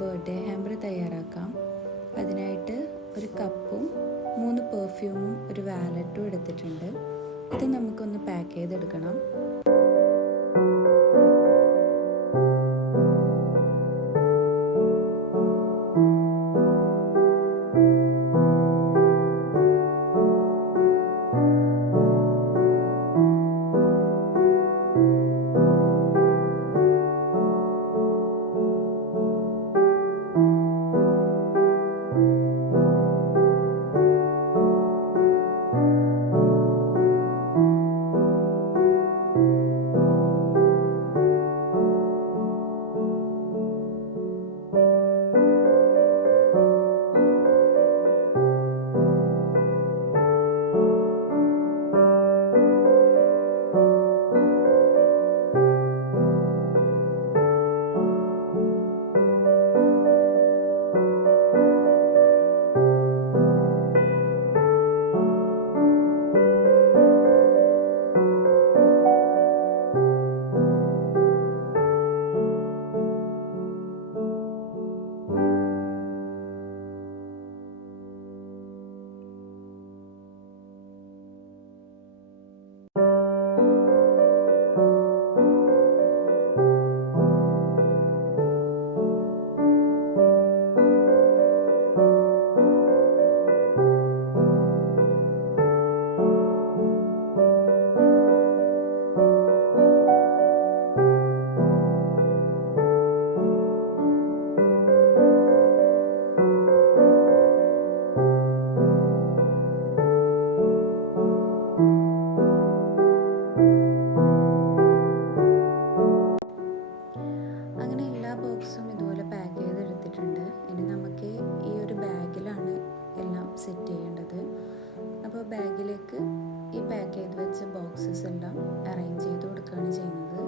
Birthday hamper തയ്യാറാക്കാം. അതിനായിട്ട് ഒരു കപ്പും 3 പെർഫ്യൂമും ഒരു വാലറ്റും എടുത്തിട്ടുണ്ട്. ഇത് നമുക്കൊന്ന് പാക്ക് ചെയ്തെടുക്കണം. ബോക്സും ഇതുപോലെ പാക്ക് ചെയ്തെടുത്തിട്ടുണ്ട്. ഇനി നമുക്ക് ഈ ഒരു ബാഗിലാണ് എല്ലാം സെറ്റ് ചെയ്യേണ്ടത്. അപ്പോൾ ബാഗിലേക്ക് ഈ പാക്ക് ചെയ്ത് വെച്ച ബോക്സസ് എല്ലാം അറേഞ്ച് ചെയ്ത് കൊടുക്കുകയാണ് ചെയ്യുന്നത്.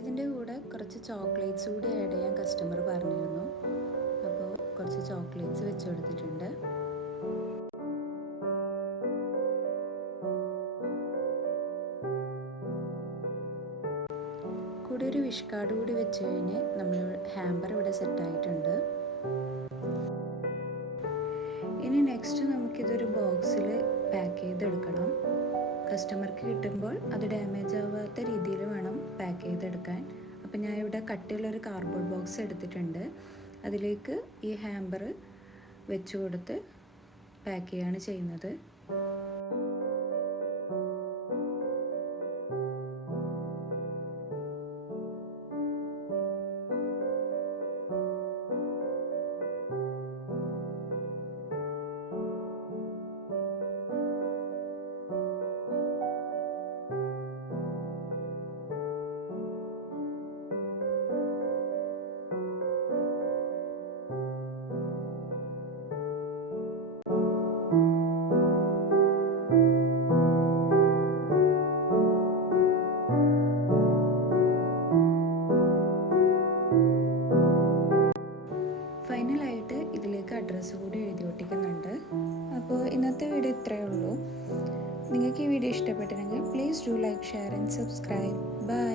ഇതിൻ്റെ കൂടെ കുറച്ച് ചോക്ലേറ്റ്സ് കൂടി ആഡ് ചെയ്യാൻ കസ്റ്റമർ പറഞ്ഞിരുന്നു. അപ്പോൾ കുറച്ച് ചോക്ലേറ്റ്സ് വെച്ച് കൊടുത്തിട്ടുണ്ട്. കൂടെ ഒരു വിഷ് കാർഡ് കൂടി വെച്ച് കഴിഞ്ഞ് നമ്മൾ ഹാമ്പർ ഇവിടെ സെറ്റായിട്ടുണ്ട്. ഇനി നെക്സ്റ്റ് നമുക്കിതൊരു ബോക്സിൽ പാക്ക് ചെയ്തെടുക്കണം. കസ്റ്റമർക്ക് കിട്ടുമ്പോൾ അത് ഡാമേജ് ആവാത്ത രീതിയിൽ വേണം പാക്ക് ചെയ്തെടുക്കാൻ. അപ്പോൾ ഞാൻ ഇവിടെ കട്ടിയുള്ളൊരു കാർഡ്ബോർഡ് ബോക്സ് എടുത്തിട്ടുണ്ട്. അതിലേക്ക് ഈ ഹാമ്പർ വെച്ച് കൊടുത്ത് പാക്ക് ചെയ്യാണ് ചെയ്യുന്നത്. ഫൈനലായിട്ട് ഇതിലേക്ക് അഡ്രസ്സ് കൂടി എഴുതി ഒട്ടിക്കുന്നുണ്ട്. അപ്പോൾ ഇന്നത്തെ വീഡിയോ ഇത്രയേ ഉള്ളൂ. നിങ്ങൾക്ക് ഈ വീഡിയോ ഇഷ്ടപ്പെട്ടിട്ടുണ്ടെങ്കിൽ please do like, share and subscribe. By.